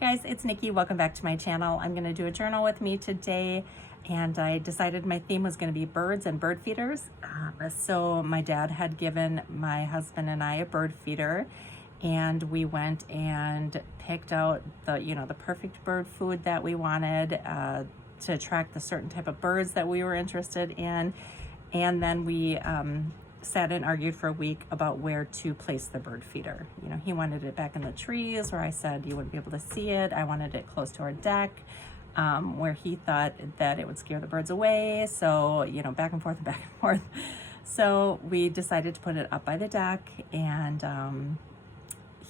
guys, it's Nikki. Welcome back to my channel. I'm going to do a journal with me today, and I decided my theme was going to be birds and bird feeders. So my dad had given my husband and I a bird feeder, and we went and picked out the perfect bird food that we wanted to attract the certain type of birds that we were interested in. And then we sat and argued for a week about where to place the bird feeder. He wanted it back in the trees where I said you wouldn't be able to see it. I wanted it close to our deck where he thought that it would scare the birds away. So, back and forth and back and forth. So we decided to put it up by the deck, and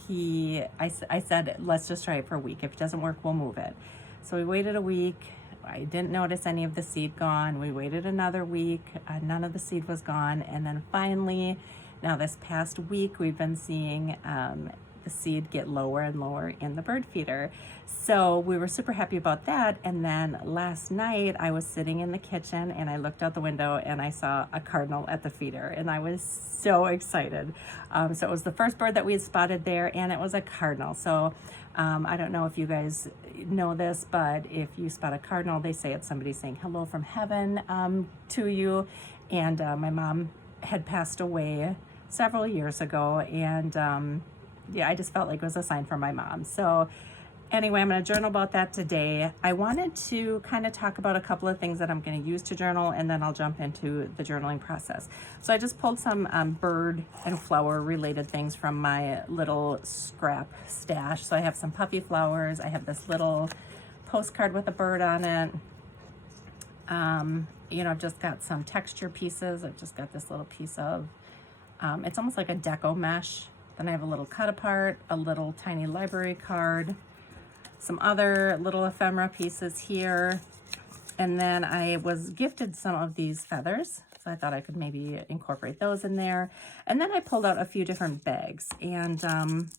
I said, let's just try it for a week. If it doesn't work, we'll move it. So we waited a week. I didn't notice any of the seed gone. We waited another week. None of the seed was gone. And then finally, now this past week, we've been seeing the seed get lower and lower in the bird feeder. So we were super happy about that. And then last night I was sitting in the kitchen and I looked out the window and I saw a cardinal at the feeder, and I was so excited. So it was the first bird that we had spotted there, and it was a cardinal. So I don't know if you guys know this, but if you spot a cardinal, they say it's somebody saying hello from heaven to you. And my mom had passed away several years ago, and yeah, I just felt like it was a sign from my mom. So anyway, I'm going to journal about that today. I wanted to kind of talk about a couple of things that I'm going to use to journal, and then I'll jump into the journaling process. So I just pulled some bird and flower related things from my little scrap stash. So I have some puffy flowers. I have this little postcard with a bird on it. I've just got some texture pieces. I've just got this little piece of, it's almost like a deco mesh. Then I have a little cut apart, a little tiny library card, some other little ephemera pieces here. And then I was gifted some of these feathers, so I thought I could maybe incorporate those in there. And then I pulled out a few different bags, and I'm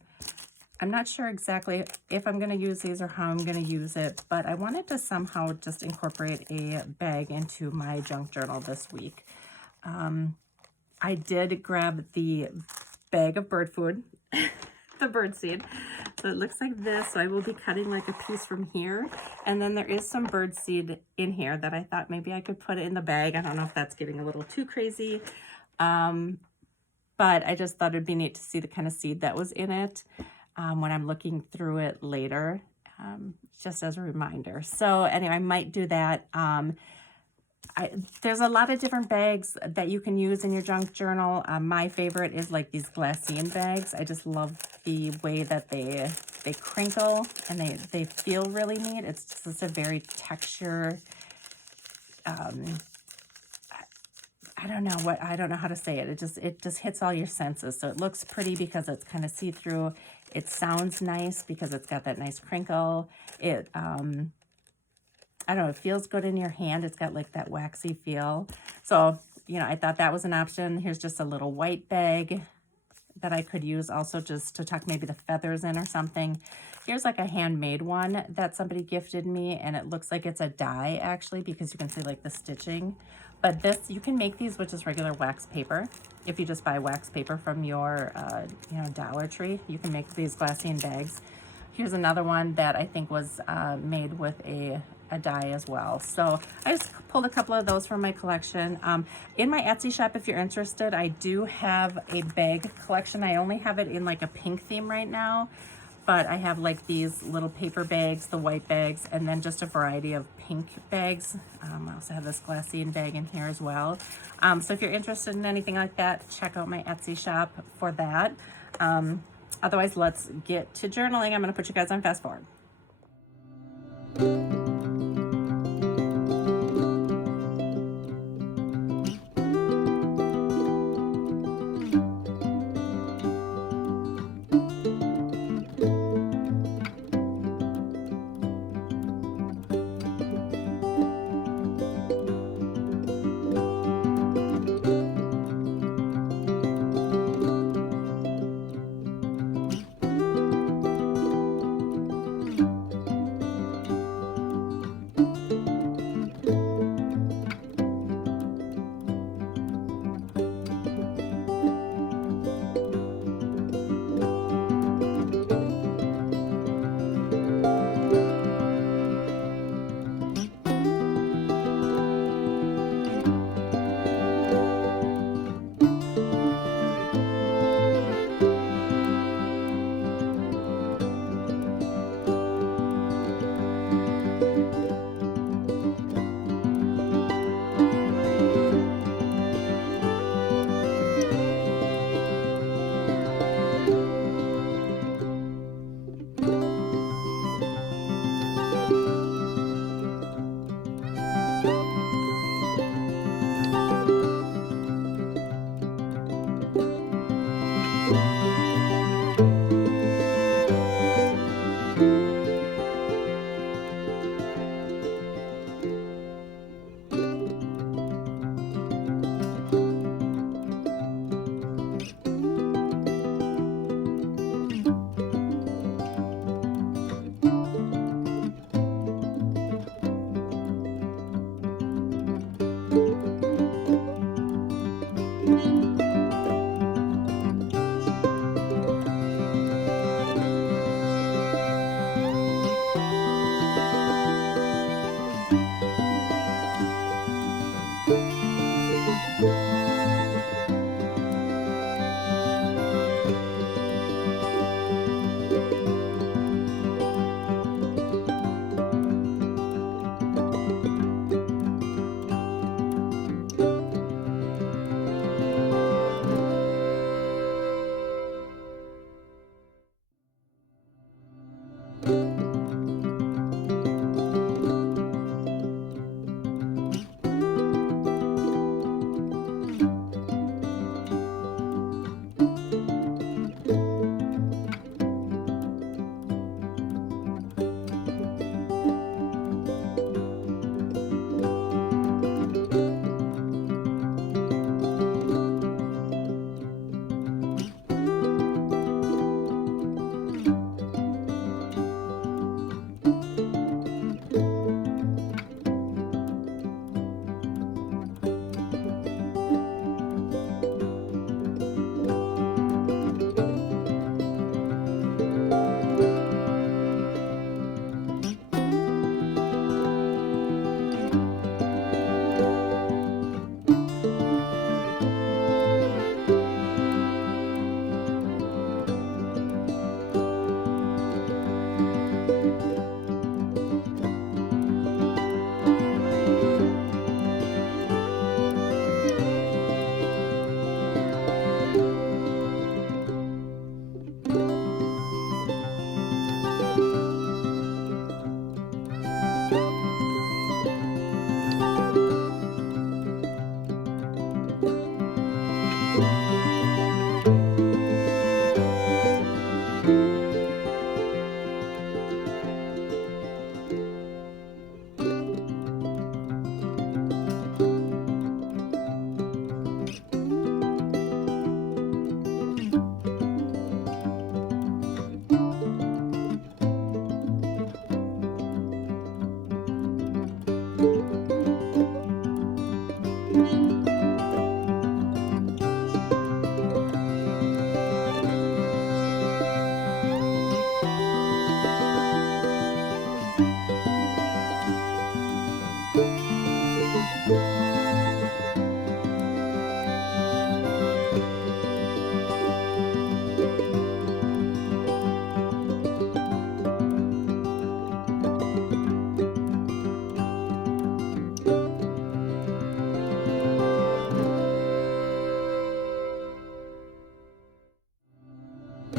not sure exactly if I'm going to use these or how I'm going to use it, but I wanted to somehow just incorporate a bag into my junk journal this week. I did grab the bag of bird food, the bird seed. So it looks like this. So I will be cutting like a piece from here. And then there is some bird seed in here that I thought maybe I could put it in the bag. I don't know if that's getting a little too crazy. But I just thought it'd be neat to see the kind of seed that was in it when I'm looking through it later, just as a reminder. So anyway, I might do that. There's a lot of different bags that you can use in your junk journal. My favorite is like these glassine bags. I just love the way that they crinkle and they feel really neat. It's just a very texture. I don't know how to say it. It just hits all your senses. So it looks pretty because it's kind of see-through. It sounds nice because it's got that nice crinkle. I don't know, it feels good in your hand. It's got like that waxy feel. So, I thought that was an option. Here's just a little white bag that I could use also just to tuck maybe the feathers in or something. Here's like a handmade one that somebody gifted me, and it looks like it's a die actually, because you can see like the stitching. But this, you can make these with just regular wax paper. If you just buy wax paper from your, Dollar Tree, you can make these glassine bags. Here's another one that I think was made with a die as well. So I just pulled a couple of those from my collection. In my Etsy shop, if you're interested, I do have a bag collection. I only have it in like a pink theme right now, but I have like these little paper bags, the white bags, and then just a variety of pink bags. I also have this glassine bag in here as well. So if you're interested in anything like that, check out my Etsy shop for that. Otherwise, let's get to journaling. I'm going to put you guys on fast forward.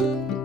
bye.